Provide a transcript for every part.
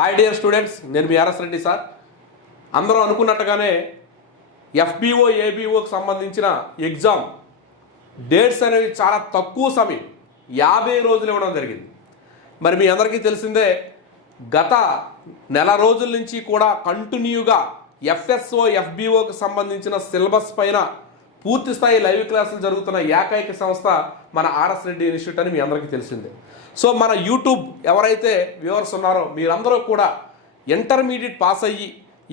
Hi dear students నేను మీ RS Reddy sir. అందరూ అనుకున్నట్టుగానే ఎఫ్బిఓ ఏబిఓకి సంబంధించిన ఎగ్జామ్ డేట్స్ అనేవి చాలా తక్కువ సమయం. యాభై రోజులు ఇవ్వడం జరిగింది. మరి మీ అందరికీ తెలిసిందే గత నెల రోజుల నుంచి కూడా కంటిన్యూగా ఎఫ్ఎస్ఓ ఎఫ్బిఓకి సంబంధించిన సిలబస్ పైన పూర్తి స్థాయి లైవ్ క్లాసులు జరుగుతున్న ఏకైక సంస్థ మన ఆర్ఎస్ రెడ్డి ఇన్స్టిట్యూట్ అని మీ అందరికీ తెలిసిందే. సో మన యూట్యూబ్ ఎవరైతే వ్యూవర్స్ ఉన్నారో మీరందరూ కూడా ఇంటర్మీడియట్ పాస్ అయ్యి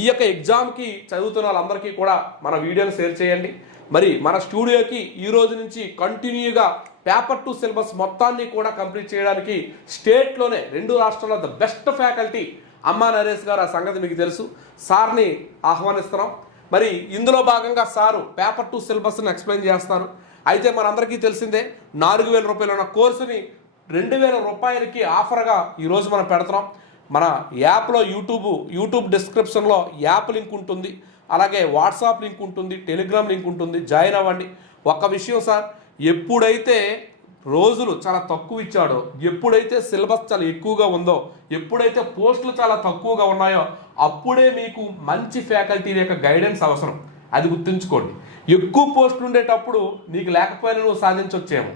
ఈ యొక్క ఎగ్జామ్కి చదువుతున్న వాళ్ళందరికీ కూడా మన వీడియోని షేర్ చేయండి. మరి మన స్టూడియోకి ఈ రోజు నుంచి కంటిన్యూగా పేపర్ టు సిలబస్ మొత్తాన్ని కూడా కంప్లీట్ చేయడానికి స్టేట్లోనే రెండు రాష్ట్రాల్లో ద బెస్ట్ ఫ్యాకల్టీ అమ్మా నరేష్ గారు ఆ సంగతి మీకు తెలుసు. సార్ని ఆహ్వానిస్తున్నాం. మరి ఇందులో భాగంగా సారు పేపర్ టు సిలబస్ని ఎక్స్ప్లెయిన్ చేస్తారు అయితే మనందరికీ తెలిసిందే నాలుగు వేల రూపాయలు ఉన్న కోర్సుని రెండు వేల రూపాయలకి ఆఫర్గా ఈరోజు మనం పెడుతున్నాం. మన యాప్లో యూట్యూబ్ యూట్యూబ్ డిస్క్రిప్షన్లో యాప్ లింక్ ఉంటుంది. అలాగే వాట్సాప్ లింక్ ఉంటుంది టెలిగ్రామ్ లింక్ ఉంటుంది. జాయిన్ అవ్వండి. ఒక్క విషయం సార్ ఎప్పుడైతే రోజులు చాలా తక్కువ ఇచ్చాడో. ఎప్పుడైతే సిలబస్ చాలా ఎక్కువగా ఉందో ఎప్పుడైతే పోస్టులు చాలా తక్కువగా ఉన్నాయో అప్పుడే మీకు మంచి ఫ్యాకల్టీ యొక్క గైడెన్స్ అవసరం. అది గుర్తుంచుకోండి. ఎక్కువ పోస్టులు ఉండేటప్పుడు నీకు లేకపోయినా నువ్వు సాధించవచ్చేమో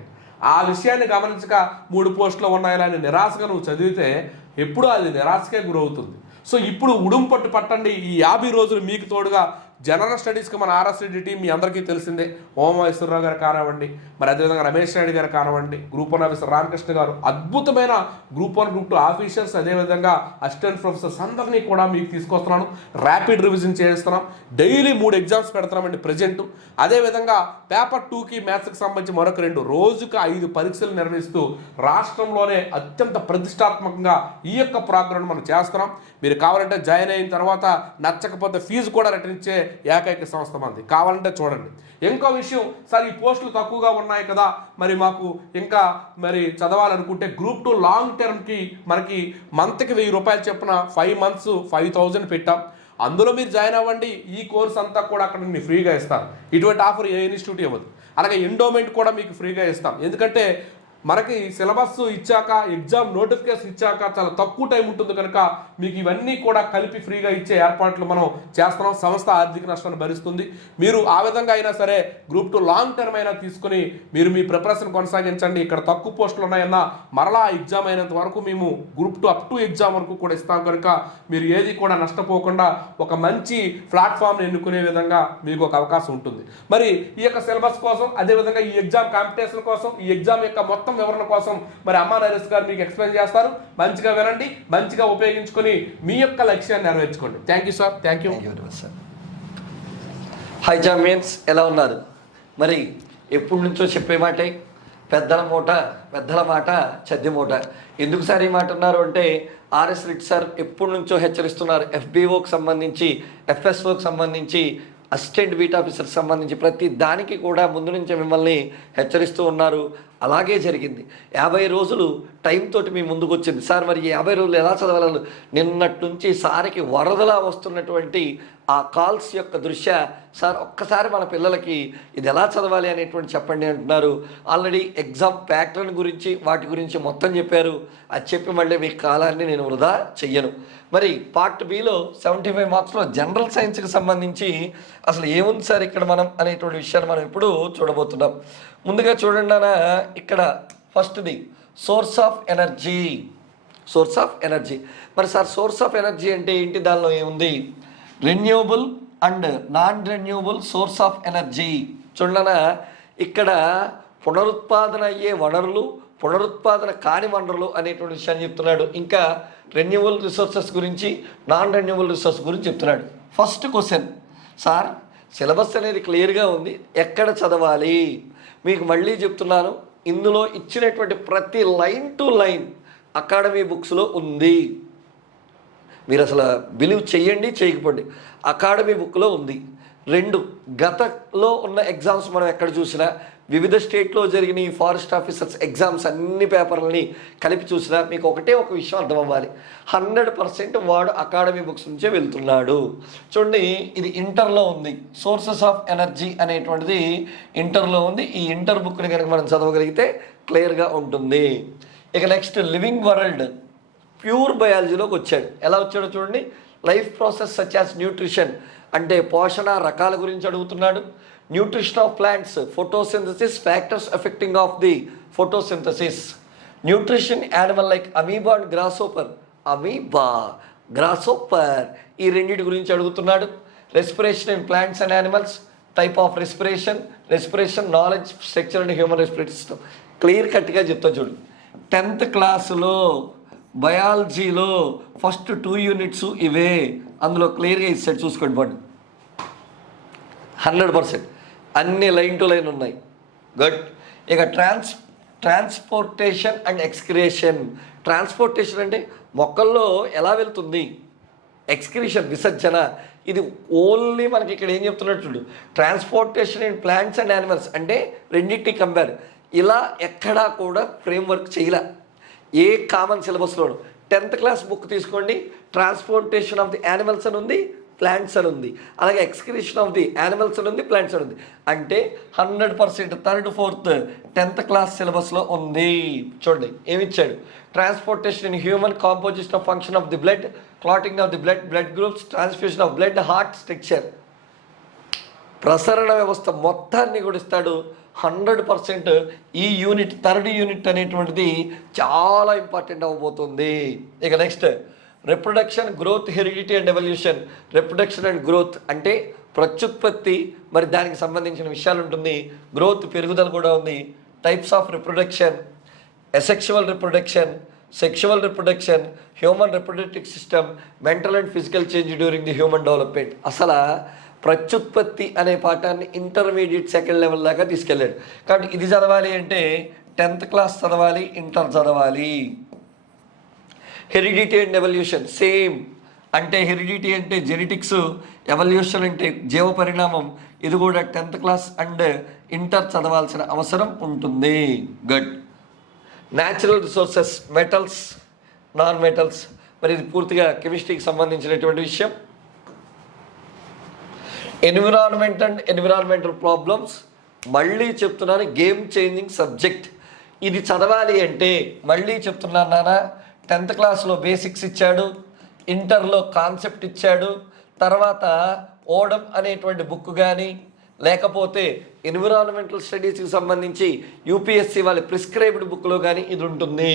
ఆ విషయాన్ని గమనించక మూడు పోస్టులు ఉన్నాయని నిరాశగా నువ్వు చదివితే ఎప్పుడూ అది నిరాశకే గురవుతుంది. సో ఇప్పుడు ఉడుం పట్టు పట్టండి. ఈ యాభై రోజులు మీకు తోడుగా జనరల్ స్టడీస్కి మన ఆర్ఎస్డి టీం మీ అందరికీ తెలిసిందే. ఓమేశ్వరరావు గారు కానివ్వండి మరి అదేవిధంగా రమేష్ నాయుడు గారు కానివ్వండి group one officer Ramakrishna garu అద్భుతమైన group one group two officers అదేవిధంగా అసిస్టెంట్ ప్రొఫెసర్స్ అందరినీ కూడా మీకు తీసుకొస్తున్నాను. ర్యాపిడ్ రివిజన్ చేస్తున్నాం. డైలీ మూడు ఎగ్జామ్స్ పెడుతున్నామండి ప్రజెంట్ అదేవిధంగా పేపర్ టూకి మ్యాథ్స్కి సంబంధించి మరొక రెండు రోజుకు ఐదు పరీక్షలు నిర్వహిస్తూ రాష్ట్రంలోనే అత్యంత ప్రతిష్టాత్మకంగా ఈ యొక్క ప్రోగ్రామ్ మనం చేస్తున్నాం. మీరు కావాలంటే జాయిన్ అయిన తర్వాత నచ్చకపోతే ఫీజు కూడా రిటర్న్ ఇచ్చే ఏకైక సంస్థ మంది కావాలంటే చూడండి. ఇంకో విషయం సార్ ఈ పోస్టులు తక్కువగా ఉన్నాయి కదా మరి మాకు ఇంకా మరి చదవాలనుకుంటే గ్రూప్ టూ లాంగ్ టర్మ్కి మనకి మంత్కి వెయ్యి రూపాయలు చెప్పిన ఫైవ్ మంత్స్ ఫైవ్ థౌజండ్ పెట్టాం. అందులో మీరు జాయిన్ అవ్వండి ఈ కోర్స్ అంతా కూడా అక్కడ మీకు ఫ్రీగా ఇస్తారు ఇటువంటి ఆఫర్ ఏ ఇన్స్టిట్యూట్ ఇవ్వదు. అలాగే ఎండోమెంట్ కూడా మీకు ఫ్రీగా ఇస్తాం. ఎందుకంటే మనకి సిలబస్ ఇచ్చాక ఎగ్జామ్ నోటిఫికేషన్ ఇచ్చాక చాలా తక్కువ టైం ఉంటుంది కనుక మీకు ఇవన్నీ కూడా కలిపి ఫ్రీగా ఇచ్చే ఏర్పాట్లు మనం చేస్తున్నాం. సంస్థ ఆర్థిక నష్టాన్ని భరిస్తుంది. మీరు ఆ విధంగా అయినా సరే గ్రూప్ టూ లాంగ్ టర్మ్ అయినా తీసుకుని మీరు మీ ప్రిపరేషన్ కొనసాగించండి. ఇక్కడ తక్కువ పోస్టులు ఉన్నాయన్నా మరలా ఎగ్జామ్ అయినంత వరకు మేము group two up to exam వరకు కూడా ఇస్తాం కనుక మీరు ఏది కూడా నష్టపోకుండా ఒక మంచి ప్లాట్ఫామ్ని ఎన్నుకునే విధంగా మీకు ఒక అవకాశం ఉంటుంది. మరి ఈ యొక్క సిలబస్ కోసం అదేవిధంగా ఈ ఎగ్జామ్ కాంపిటీషన్ కోసం ఈ ఎగ్జామ్ యొక్క మొత్తం వివరణ కోసం మరి అమ్మా నరేష్ గారు మీకు ఎక్స్ప్లెయిన్ చేస్తారు. మంచిగా వినండి మంచిగా ఉపయోగించుకొని మీ యొక్క లక్ష్యాన్ని నెరవేర్చుకోండి. Thank you sir thank you very sir hi జామియన్స్ ఎలా ఉన్నారు? మరి ఎప్పటి నుంచో చెప్పే మాటే పెద్దల మూట పెద్దల మాట చద్ది మూట. ఎందుకు సార్ ఈ మాట ఉన్నారు అంటే ఆర్ఎస్ రెడ్డి సార్ ఎప్పటి నుంచో హెచ్చరిస్తున్నారు. ఎఫ్బిఓకి సంబంధించి ఎఫ్ఎస్ఓకి సంబంధించి అసిస్టెంట్ బీట్ ఆఫీసర్ సంబంధించి ప్రతి దానికి కూడా ముందు నుంచే మిమ్మల్ని హెచ్చరిస్తూ ఉన్నారు. అలాగే జరిగింది. యాభై రోజులు టైం తోటి మీ ముందుకు వచ్చింది. సార్ మరి యాభై రోజులు ఎలా చదవాలి నిన్నటి నుంచి సార్కి వరదలా వస్తున్నటువంటి ఆ కాల్స్ యొక్క దృశ్య సార్ ఒక్కసారి మన పిల్లలకి ఇది ఎలా చదవాలి? అనేటువంటి చెప్పండి అంటున్నారు. ఆల్రెడీ ఎగ్జామ్ ప్యాటర్న్ గురించి వాటి గురించి మొత్తం చెప్పారు. అది చెప్పి మళ్ళీ మీ కాలాన్ని నేను వృధా చెయ్యను. మరి పార్ట్ బిలో సెవెంటీ ఫైవ్ మార్క్స్లో జనరల్ సైన్స్కి సంబంధించి అసలు ఏముంది సార్ ఇక్కడ మనం అనేటువంటి విషయాన్ని మనం ఇప్పుడు చూడబోతున్నాం. ముందుగా చూడండి అన్న ఇక్కడ ఫస్ట్ది source of energy source of energy మరి సార్ సోర్స్ ఆఫ్ ఎనర్జీ అంటే ఏంటి? దానిలో ఏముంది? Renewable and non renewable source of energy చూడన ఇక్కడ పునరుత్పాదన అయ్యే వనరులు పునరుత్పాదన కాని వనరులు అనేటువంటి విషయాన్ని చెప్తున్నాడు. ఇంకా రెన్యూబుల్ రిసోర్సెస్ గురించి నాన్ రెన్యూబుల్ రిసోర్స్ గురించి చెప్తున్నాడు. ఫస్ట్ క్వశ్చన్ సార్ సిలబస్ అనేది క్లియర్గా ఉంది. ఎక్కడ చదవాలి? మీకు మళ్ళీ చెప్తున్నాను. ఇందులో ఇచ్చినటువంటి ప్రతి లైన్ టు లైన్ అకాడమీ బుక్స్లో ఉంది. మీరు అసలు బిలీవ్ చేయండి చేయకపోండి. అకాడమీ బుక్లో ఉంది. రెండు గతలో ఉన్న ఎగ్జామ్స్ మనం ఎక్కడ చూసినా వివిధ స్టేట్లో జరిగిన ఈ ఫారెస్ట్ ఆఫీసర్స్ ఎగ్జామ్స్ అన్ని పేపర్లని కలిపి చూసినా మీకు ఒకటే ఒక విషయం అర్థం అవ్వాలి హండ్రెడ్ పర్సెంట్ వాడు అకాడమీ బుక్స్ నుంచే వెళ్తున్నాడు. చూడండి ఇది ఇంటర్లో ఉంది. సోర్సెస్ ఆఫ్ ఎనర్జీ అనేటువంటిది ఇంటర్లో ఉంది. ఈ ఇంటర్ బుక్ని కనుక మనం చదవగలిగితే క్లియర్గా ఉంటుంది. ఇక నెక్స్ట్ లివింగ్ వరల్డ్ ప్యూర్ బయాలజీలోకి వచ్చాడు. ఎలా వచ్చాడో చూడండి. Life process such as nutrition. అంటే పోషణ రకాల గురించి అడుగుతున్నాడు. Nutrition of plants photosynthesis factors affecting of the photosynthesis. Nutrition animal like amoeba and grasshopper. Amoeba grasshopper. ఈ రెండింటి గురించి అడుగుతున్నాడు. Respiration in plants and animals type of respiration respiration knowledge structure and human respiratory system. Clear కట్గా చెప్తా చూడు. Tenth క్లాసులో బయాలజీలో first two units ఇవే. అందులో క్లియర్గా ఇస్తాడు చూసుకోండి బాండి హండ్రెడ్ పర్సెంట్. అన్ని లైన్ టు లైన్ ఉన్నాయి. గుడ్. ఇక trans transportation and excretion transportation అంటే మొక్కల్లో ఎలా వెళ్తుంది? ఎక్స్క్రిషన్ విసర్జన. ఇది ఓన్లీ మనకి ఇక్కడ ఏం చెప్తున్నట్టు transportation in plants and animals. అంటే రెండింటి కంపేర్. ఇలా ఎక్కడా కూడా ఫ్రేమ్వర్క్ చేయలే. ఏ కామన్ సిలబస్లోను టెన్త్ క్లాస్ బుక్ తీసుకోండి. ట్రాన్స్పోర్టేషన్ ఆఫ్ ది యానిమల్స్ అని ఉంది ప్లాంట్స్ అని ఉంది. అలాగే ఎక్స్క్రిషన్ ఆఫ్ ది యానిమల్స్ అని ఉంది ప్లాంట్స్ అని ఉంది. అంటే hundred percent third fourth tenth class సిలబస్లో ఉంది. చూడండి ఏమిచ్చాడు? Transportation in human composition of function of the blood clotting of the blood blood groups transfusion of blood heart structure ప్రసరణ వ్యవస్థ మొత్తాన్ని కూడా ఇస్తాడు. హండ్రెడ్ పర్సెంట్ ఈ యూనిట్ థర్డ్ యూనిట్ అనేటువంటిది చాలా ఇంపార్టెంట్ అవ్వబోతుంది. ఇక next reproduction growth heredity and evolution reproduction and growth అంటే ప్రత్యుత్పత్తి మరి దానికి సంబంధించిన విషయాలు ఉంటుంది. గ్రోత్ పెరుగుదల కూడా ఉంది. Types of reproduction asexual reproduction sexual reproduction human reproductive system mental and physical change during the human development అసలు ప్రత్యుత్పత్తి అనే పాఠాన్ని ఇంటర్మీడియట్ సెకండ్ లెవెల్ దాకా తీసుకెళ్ళాడు. కాబట్టి ఇది చదవాలి అంటే టెన్త్ క్లాస్ చదవాలి ఇంటర్ చదవాలి. హెరిడిటీ అండ్ ఎవల్యూషన్ సేమ్ అంటే హెరిడిటీ అంటే జెనెటిక్స్ ఎవల్యూషన్ అంటే జీవ పరిణామం ఇది కూడా టెన్త్ క్లాస్ అండ్ ఇంటర్ చదవాల్సిన అవసరం ఉంటుంది. Good natural resources metals non metals మరి ఇది పూర్తిగా కెమిస్ట్రీకి సంబంధించినటువంటి విషయం. Environment and environmental problems. మళ్ళీ చెప్తున్నాను గేమ్ చేంజింగ్ సబ్జెక్ట్. ఇది చదవాలి అంటే మళ్ళీ చెప్తున్నాను నాన్న టెన్త్ క్లాస్లో బేసిక్స్ ఇచ్చాడు ఇంటర్లో కాన్సెప్ట్ ఇచ్చాడు తర్వాత ఓడం అనేటువంటి బుక్ కానీ లేకపోతే ఎన్విరాన్మెంటల్ స్టడీస్కి సంబంధించి యూపీఎస్సీ వాళ్ళ ప్రిస్క్రైబ్డ్ బుక్లో కానీ ఇది ఉంటుంది.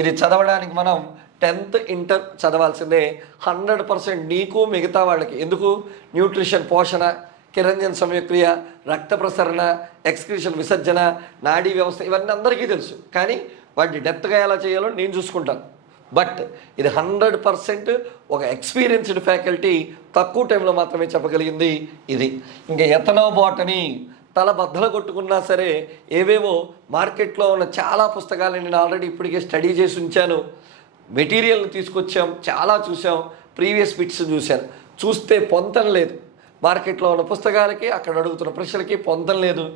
ఇది చదవడానికి మనం టెన్త్ ఇంటర్ చదవాల్సిందే హండ్రెడ్ పర్సెంట్ నీకు మిగతా వాళ్ళకి. ఎందుకు? న్యూట్రిషన్ పోషణ కిరంజన్ సమయక్రియ రక్త ప్రసరణ ఎక్స్క్రిషన్ విసర్జన నాడీ వ్యవస్థ ఇవన్నీ అందరికీ తెలుసు. కానీ వాటిని డెప్త్గా ఎలా చేయాలో నేను చూసుకుంటాను. బట్ ఇది హండ్రెడ్ పర్సెంట్ ఒక ఎక్స్పీరియన్స్డ్ ఫ్యాకల్టీ తక్కువ టైంలో మాత్రమే చెప్పగలిగింది ఇది. ఇంకా ఎతనో బాటని తల బద్దలు కొట్టుకున్నా సరే ఏవేవో మార్కెట్లో ఉన్న చాలా పుస్తకాలని నేను ఆల్రెడీ ఇప్పటికే స్టడీ చేసి ఉంచాను. మెటీరియల్ని తీసుకొచ్చాం చాలా చూసాం ప్రీవియస్ బిట్స్ చూశాను. చూస్తే పొంతం లేదు. మార్కెట్లో ఉన్న పుస్తకాలకి అక్కడ అడుగుతున్న ప్రశ్నలకి పొంతం లేదు.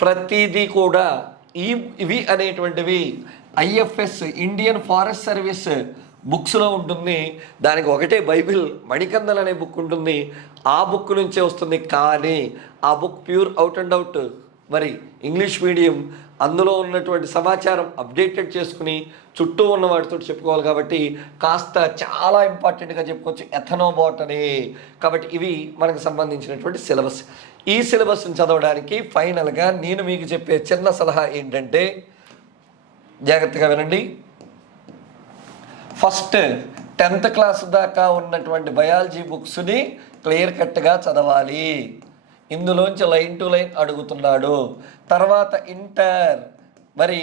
ప్రతిదీ కూడా ఈ ఇవి అనేటువంటివి ఐఎఫ్ఎస్ ఇండియన్ ఫారెస్ట్ సర్వీస్ బుక్స్లో ఉంటుంది. దానికి ఒకటే బైబిల్ మణికందన్ అనే బుక్ ఉంటుంది. ఆ బుక్ నుంచే వస్తుంది. కానీ ఆ book pure out and out. మరి ఇంగ్లీష్ మీడియం అందులో ఉన్నటువంటి సమాచారం అప్డేటెడ్ చేసుకుని చుట్టూ ఉన్న వాటితో చెప్పుకోవాలి కాబట్టి కాస్త చాలా ఇంపార్టెంట్గా చెప్పుకోవచ్చు ఎథనోబాట్ అని. కాబట్టి ఇవి మనకు సంబంధించినటువంటి సిలబస్. ఈ సిలబస్ని చదవడానికి ఫైనల్గా నేను మీకు చెప్పే చిన్న సలహా ఏంటంటే జాగ్రత్తగా వినండి. ఫస్ట్ టెన్త్ క్లాస్ దాకా ఉన్నటువంటి బయాలజీ బుక్స్ని క్లియర్ కట్గా చదవాలి. ఇందులోంచి లైన్ టు లైన్ అడుగుతున్నాడు. తర్వాత ఇంటర్. మరి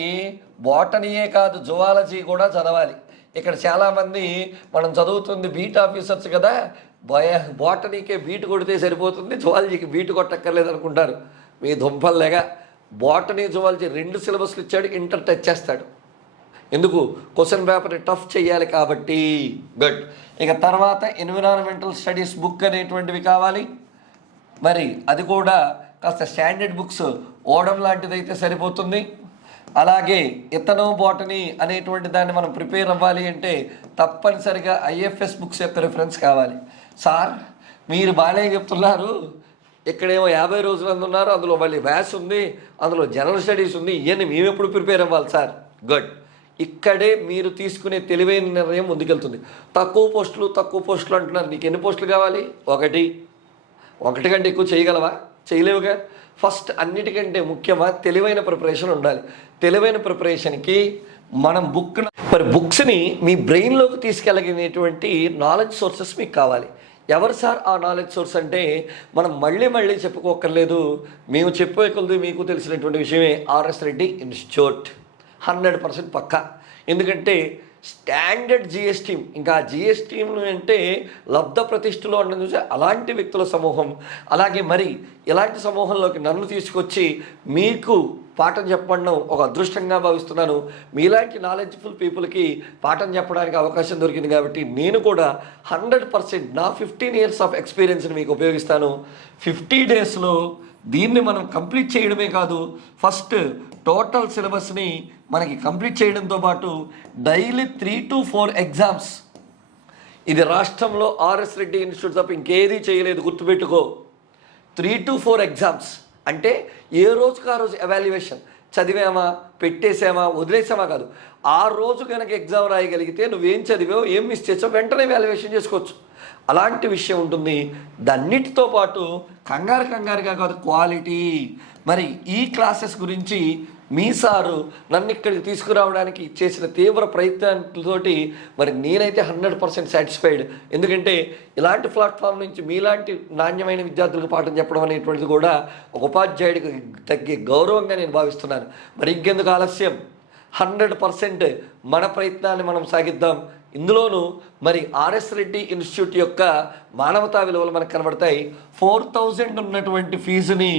బాటనీయే కాదు జువాలజీ కూడా చదవాలి. ఇక్కడ చాలామంది మనం చదువుతుంది బీట్ ఆఫీసర్స్ కదా బయ బాటనీకే బీట్ కొడితే సరిపోతుంది జువాలజీకి బీట్ కొట్టక్కర్లేదు అనుకుంటారు. మీ దుంపల్లేగా. బాటనీ జువాలజీ రెండు సిలబస్లు ఇచ్చాడు ఇంటర్ టచ్ చేస్తాడు. ఎందుకు? క్వశ్చన్ పేపర్ని టఫ్ చేయాలి కాబట్టి. గుడ్. ఇక తర్వాత ఎన్విరాన్మెంటల్ స్టడీస్ బుక్ అనేటువంటివి కావాలి. మరి అది కూడా కాస్త స్టాండర్డ్ బుక్స్ ఓడం లాంటిది అయితే సరిపోతుంది. అలాగే ఇతను బాటనీ అనేటువంటి దాన్ని మనం ప్రిపేర్ అవ్వాలి అంటే తప్పనిసరిగా ఐఎఫ్ఎస్ బుక్స్ యొక్క రిఫరెన్స్ కావాలి. సార్ మీరు బాగానే చెప్తున్నారు. ఇక్కడేమో యాభై రోజులు మంది ఉన్నారు. అందులో మళ్ళీ వ్యాస్ ఉంది అందులో జనరల్ స్టడీస్ ఉంది. ఇవన్నీ మేము ఎప్పుడు ప్రిపేర్ అవ్వాలి సార్. గుడ్. ఇక్కడే మీరు తీసుకునే తెలివైన నిర్ణయం ముందుకెళ్తుంది. తక్కువ పోస్టులు తక్కువ పోస్టులు అంటున్నారు. నీకు ఎన్ని పోస్టులు కావాలి? ఒకటి. ఒకటి కంటే ఎక్కువ చేయగలవా? చేయలేవుగా? ఫస్ట్ అన్నిటికంటే ముఖ్యమా? తెలివైన ప్రిపరేషన్ ఉండాలి. తెలివైన ప్రిపరేషన్కి మనం బుక్ మరి బుక్స్ని మీ బ్రెయిన్లోకి తీసుకెళ్ళగినటువంటి నాలెడ్జ్ సోర్సెస్ మీకు కావాలి. ఎవరు సార్ ఆ నాలెడ్జ్ సోర్స్ అంటే? మనం మళ్ళీ మళ్ళీ చెప్పుకోకర్లేదు మేము చెప్పే కొద్ది మీకు తెలిసినటువంటి విషయమే RS Reddy institute. Hundred percent పక్కా. ఎందుకంటే స్టాండర్డ్ జిఎస్టీ ఇంకా జిఎస్టీ అంటే లబ్ధ ప్రతిష్టలో ఉండడం చూసి అలాంటి వ్యక్తుల సమూహం. అలాగే మరి ఇలాంటి సమూహంలోకి నన్ను తీసుకొచ్చి మీకు పాఠం చెప్పడం ఒక అదృష్టంగా భావిస్తున్నాను. మీలాంటి నాలెడ్జ్ఫుల్ పీపుల్కి పాఠం చెప్పడానికి అవకాశం దొరికింది కాబట్టి నేను కూడా హండ్రెడ్ పర్సెంట్ నా ఫిఫ్టీన్ ఇయర్స్ ఆఫ్ ఎక్స్పీరియన్స్ని మీకు ఉపయోగిస్తాను. ఫిఫ్టీ డేస్లో దీన్ని మనం కంప్లీట్ చేయడమే కాదు ఫస్ట్ టోటల్ సిలబస్ని మనకి కంప్లీట్ చేయడంతో పాటు daily three to four exams. ఇది రాష్ట్రంలో ఆర్ఎస్ రెడ్డి ఇన్స్టిట్యూట్ తప్ప ఇంకేదీ చేయలేదు గుర్తుపెట్టుకో. Three to four exams. అంటే ఏ రోజుకు ఆ రోజు ఎవాల్యుయేషన్ చదివామా పెట్టేసామా వదిలేసామా కాదు. ఆ రోజు కనుక ఎగ్జామ్ రాయగలిగితే నువ్వేం చదివావు ఏం మిస్ చేసావు వెంటనే వాల్యుయేషన్ చేసుకోవచ్చు. అలాంటి విషయం ఉంటుంది. దాన్నిటితో పాటు కంగారు కంగారుగా కాదు క్వాలిటీ మరి ఈ క్లాసెస్ గురించి మీ సారు నన్ను ఇక్కడికి తీసుకురావడానికి చేసిన తీవ్ర ప్రయత్నాలతోటి మరి నేనైతే హండ్రెడ్ పర్సెంట్ సాటిస్ఫైడ్. ఎందుకంటే ఇలాంటి ప్లాట్ఫామ్ నుంచి మీలాంటి నాణ్యమైన విద్యార్థులకు పాఠం చెప్పడం అనేటువంటిది కూడా ఒక ఉపాధ్యాయుడికి తగ్గే గౌరవంగా నేను భావిస్తున్నాను. మరి ఇంకెందుకు ఆలస్యం? హండ్రెడ్ పర్సెంట్ మన ప్రయత్నాన్ని మనం సాగిద్దాం. ఇందులోనూ మరి ఆర్ఎస్ రెడ్డి ఇన్స్టిట్యూట్ యొక్క మానవతా విలువలు మనకు కనబడతాయి. ఫోర్ థౌజండ్ ఉన్నటువంటి ఫీజుని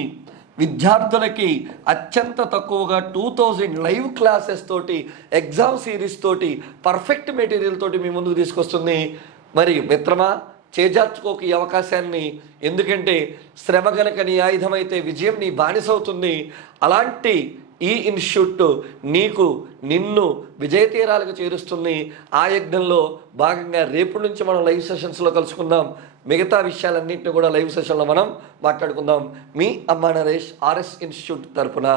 విద్యార్థులకి అత్యంత తక్కువగా టూ థౌజండ్ లైవ్ క్లాసెస్ తోటి ఎగ్జామ్ సిరీస్ తోటి పర్ఫెక్ట్ మెటీరియల్ తోటి మీ ముందుకు తీసుకొస్తుంది. మరి మిత్రమా చేజార్చుకోక ఈ అవకాశాన్ని. ఎందుకంటే శ్రమ గనక నీ ఆయుధమైతే విజయం నీ బానిసవుతుంది అలాంటి ఈ ఇన్స్టిట్యూట్ నీకు నిన్ను విజయతీరాలకు చేరుస్తుంది. ఆ యజ్ఞంలో భాగంగా రేపు నుంచి మనం లైవ్ సెషన్స్లో కలుసుకుందాం. మిగతా విషయాలన్నింటినీ కూడా లైవ్ సెషన్లో మనం మాట్లాడుకుందాం. మీ అమ్మా నరేష్ ఆర్ఎస్ ఇన్స్టిట్యూట్ తరపున.